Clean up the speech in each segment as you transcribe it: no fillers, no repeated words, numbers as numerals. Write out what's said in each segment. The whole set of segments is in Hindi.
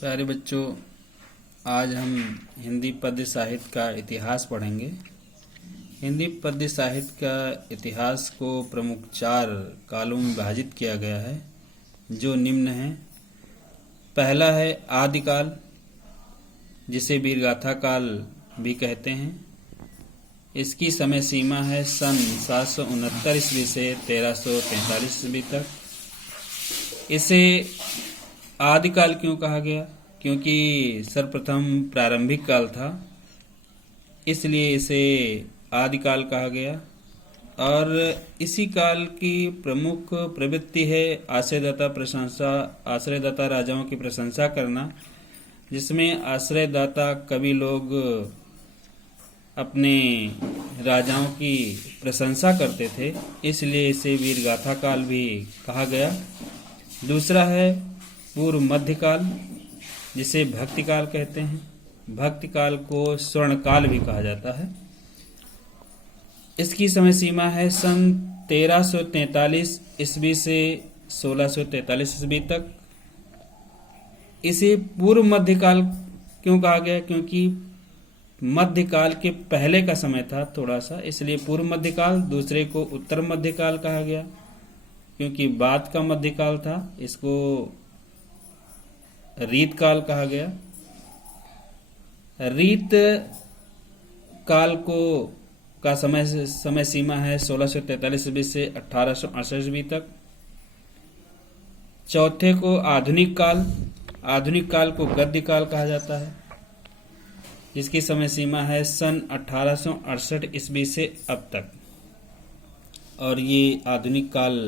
प्यारे बच्चों, आज हम हिंदी पद्य साहित्य का इतिहास पढ़ेंगे। हिंदी पद्य साहित्य का इतिहास को प्रमुख 4 कालों में विभाजित किया गया है, जो निम्न हैं। पहला है आदिकाल, जिसे वीरगाथा काल भी कहते हैं। इसकी समय सीमा है सन 769 ईस्वी से 1343 ईस्वी तक। इसे आदिकाल क्यों कहा गया? क्योंकि सर्वप्रथम प्रारंभिक काल था, इसलिए इसे आदिकाल कहा गया। और इसी काल की प्रमुख प्रवृत्ति है आश्रयदाता राजाओं की प्रशंसा करना, जिसमें आश्रयदाता कवि लोग अपने राजाओं की प्रशंसा करते थे, इसलिए इसे वीरगाथा काल भी कहा गया। दूसरा है पूर्व मध्यकाल, जिसे भक्ति काल कहते हैं। भक्ति काल को स्वर्ण काल भी कहा जाता है। इसकी समय सीमा है सन 1343 ईस्वी से 1643 ईस्वी तक। इसे पूर्व मध्यकाल क्यों कहा गया? क्योंकि मध्यकाल के पहले का समय था थोड़ा सा, इसलिए पूर्व मध्यकाल। दूसरे को उत्तर मध्यकाल कहा गया, क्योंकि बाद का मध्यकाल था। इसको रीत काल कहा गया। रीत काल का समय सीमा है 1643 ईस्वी से 1868 ईस्वी तक। चौथे को आधुनिक काल। आधुनिक काल को गद्य काल कहा जाता है, जिसकी समय सीमा है सन 1868 ईस्वी से अब तक। और ये आधुनिक काल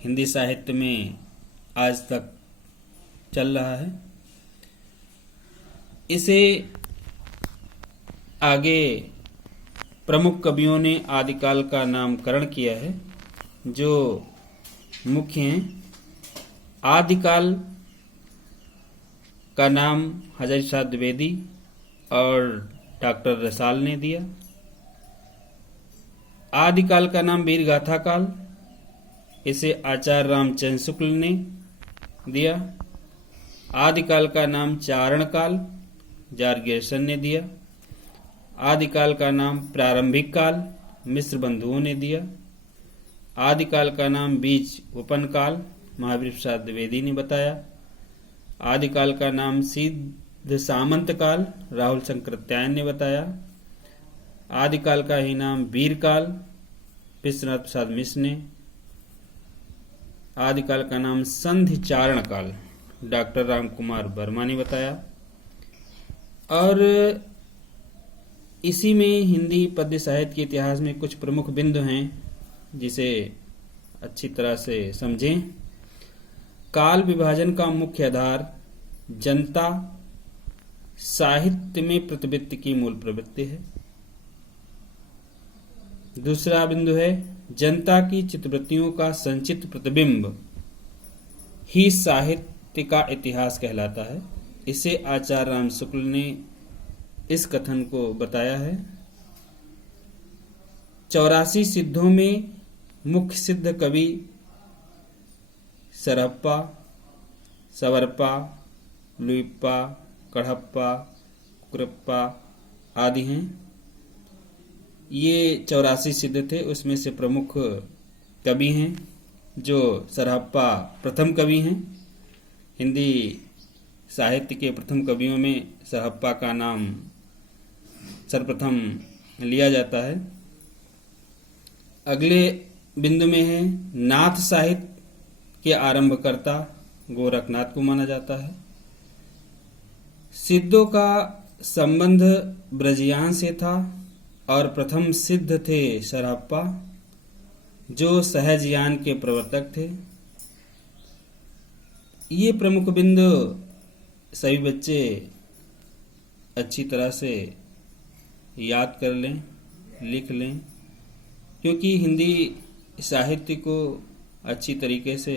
हिंदी साहित्य में आज तक चल रहा है। इसे आगे प्रमुख कवियों ने आदिकाल का नामकरण किया है, जो मुख्य हैं। आदिकाल का नाम हज़रत शाह द्विवेदी और डॉक्टर रसाल ने दिया। आदिकाल का नाम वीरगाथा काल, इसे आचार्य रामचंद्र शुक्ल ने दिया। आदिकाल का नाम चारण काल जार गिरसन ने दिया। आदिकाल का नाम प्रारंभिक काल मिश्र बंधुओं ने दिया। आदिकाल का नाम बीज उपन काल महावीर प्रसाद द्विवेदी ने बताया। आदिकाल का नाम सिद्ध सामंत काल राहुल शंकराचार्य ने बताया। आदिकाल का ही नाम वीर काल विश्वनाथ प्रसाद मिश्र ने। आदिकाल का नाम संधि चारण काल डॉक्टर राम कुमार वर्मा ने बताया। और इसी में हिंदी पद्य साहित्य के इतिहास में कुछ प्रमुख बिंदु हैं, जिसे अच्छी तरह से समझें। काल विभाजन का मुख्य आधार जनता साहित्य में प्रतिवृत्ति की मूल प्रवृत्ति है। दूसरा बिंदु है जनता की चित्तवृत्तियों का संचित प्रतिबिंब ही साहित्य का इतिहास कहलाता है। इसे आचार्य राम शुक्ल ने इस कथन को बताया है। 84 सिद्धों में मुख्य सिद्ध कवि सरहप्पा, सवरप्पा, लुइप्पा, कढ़प्पा, कुरप्पा आदि हैं। ये 84 सिद्ध थे, उसमें से प्रमुख कवि हैं, जो सरहप्पा प्रथम कवि हैं। हिंदी साहित्य के प्रथम कवियों में सरहप्पा का नाम सर्वप्रथम लिया जाता है। अगले बिंदु में है नाथ साहित्य के आरंभकर्ता गोरखनाथ को माना जाता है। सिद्धों का संबंध ब्रजयान से था और प्रथम सिद्ध थे सरहप्पा, जो सहजयान के प्रवर्तक थे। ये प्रमुख बिंदु सभी बच्चे अच्छी तरह से याद कर लें, लिख लें, क्योंकि हिंदी साहित्य को अच्छी तरीके से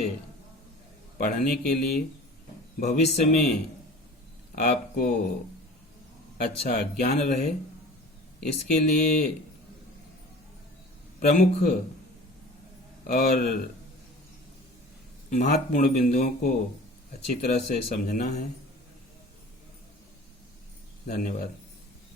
पढ़ने के लिए भविष्य में आपको अच्छा ज्ञान रहे, इसके लिए प्रमुख और महत्वपूर्ण बिंदुओं को अच्छी तरह से समझना है। धन्यवाद।